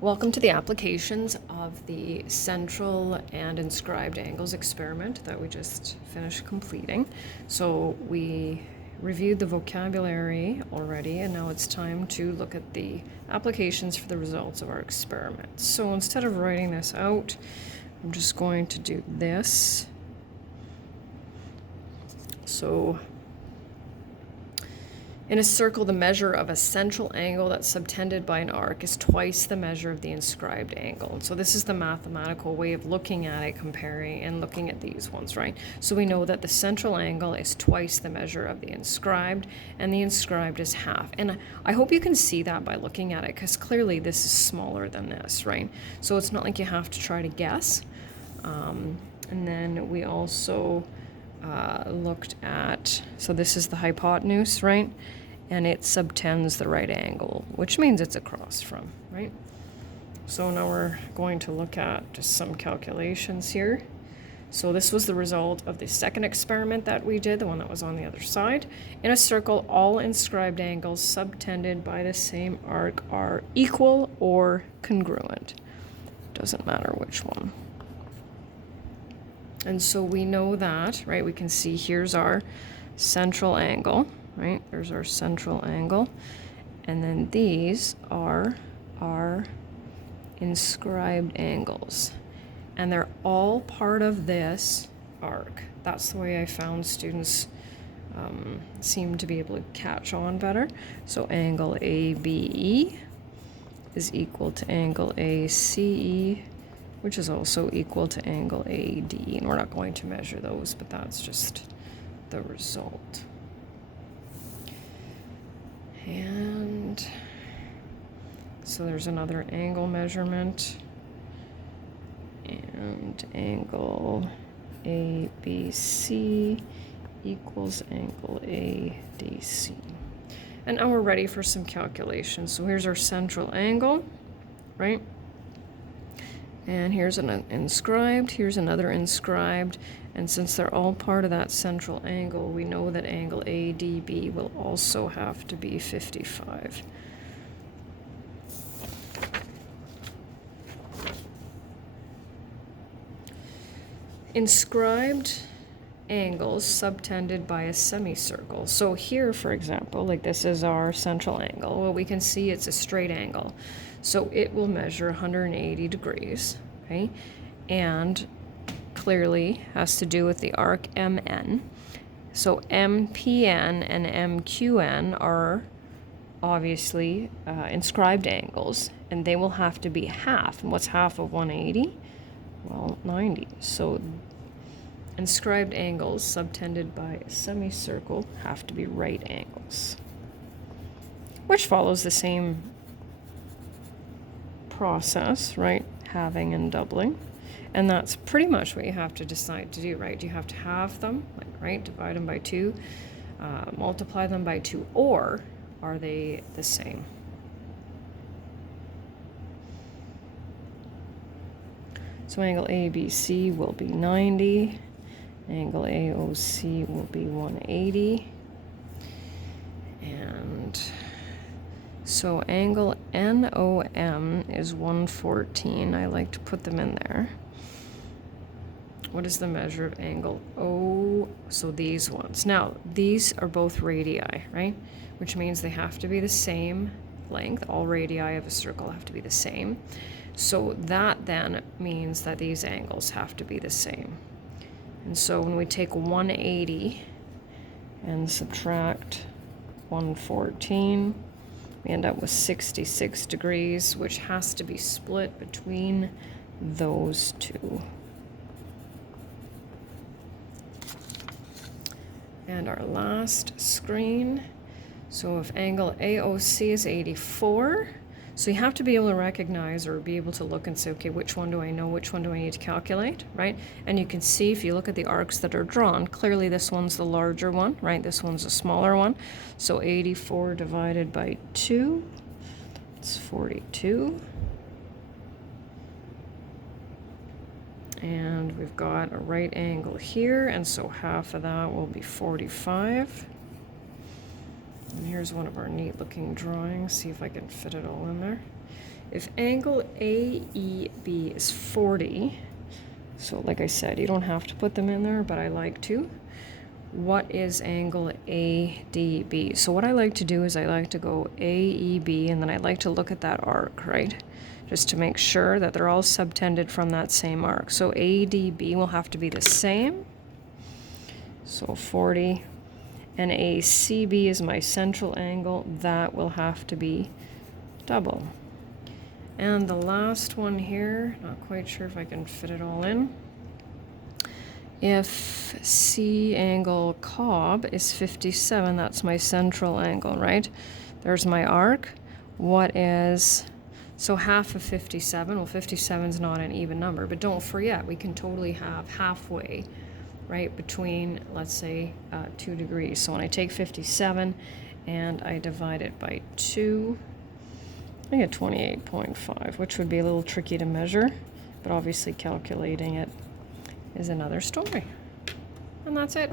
Welcome to the applications of the central and inscribed angles experiment that we just finished completing. So we reviewed the vocabulary already, and now it's time to look at the applications for the results of our experiment. So instead of writing this out, I'm just going to do this. So in a circle, the measure of a central angle that's subtended by an arc is twice the measure of the inscribed angle. And so this is the mathematical way of looking at it, comparing and looking at these ones, right? So we know that the central angle is twice the measure of the inscribed, and the inscribed is half. And I hope you can see that by looking at it, because clearly this is smaller than this, right? So it's not like you have to try to guess. And then we also looked at, so this is the hypotenuse, right? And it subtends the right angle, which means it's across from, right? So now we're going to look at just some calculations here. So this was the result of the second experiment that we did, the one that was on the other side. In a circle, all inscribed angles subtended by the same arc are equal or congruent. Doesn't matter which one. And so we know that, right? We can see here's our central angle, right? There's our central angle. And then these are our inscribed angles. And they're all part of this arc. That's the way I found students seem to be able to catch on better. So angle ABE is equal to angle ACE, which is also equal to angle AD. And we're not going to measure those, but that's just the result. And so there's another angle measurement. And angle ABC equals angle ADC. And now we're ready for some calculations. So here's our central angle, right? And here's an inscribed, here's another inscribed, and since they're all part of that central angle, we know that angle ADB will also have to be 55. Inscribed angles subtended by a semicircle. So here, for example, like this is our central angle. Well, we can see it's a straight angle. So it will measure 180 degrees, okay? And clearly has to do with the arc MN. So MPN and MQN are obviously inscribed angles, and they will have to be half. And what's half of 180? Well, 90. So inscribed angles subtended by a semicircle have to be right angles, which follows the same process, right? Halving and doubling. And that's pretty much what you have to decide to do, right? You have to halve them, like, right? Divide them by 2, multiply them by 2, or are they the same? So angle ABC will be 90. Angle AOC will be 180. And so angle NOM is 114. I like to put them in there. What is the measure of angle O? So these ones. Now, these are both radii, right? Which means they have to be the same length. All radii of a circle have to be the same. So that then means that these angles have to be the same. And so when we take 180 and subtract 114, we end up with 66 degrees, which has to be split between those two. And our last screen. So if angle AOC is 84, so you have to be able to recognize or be able to look and say, okay, which one do I know? Which one do I need to calculate, right? And you can see if you look at the arcs that are drawn, clearly this one's the larger one, right? This one's a smaller one. So 84 divided by 2, it's 42. And we've got a right angle here, and so half of that will be 45. And here's one of our neat looking drawings. See if I can fit it all in there. If angle AEB is 40, so like I said, you don't have to put them in there, but I like to. What is angle ADB? So what I like to do is I like to go AEB, and then I like to look at that arc, right? Just to make sure that they're all subtended from that same arc. So ADB will have to be the same. So 40. And ACB is my central angle. That will have to be double. And the last one here, not quite sure if I can fit it all in. If C angle Cobb is 57, that's my central angle, right? There's my arc. What is, so half of 57, well 57 is not an even number, but don't forget, we can totally have halfway, right, between, let's say, 2 degrees. So when I take 57 and I divide it by 2, I get 28.5, which would be a little tricky to measure, but obviously calculating it is another story. And that's it.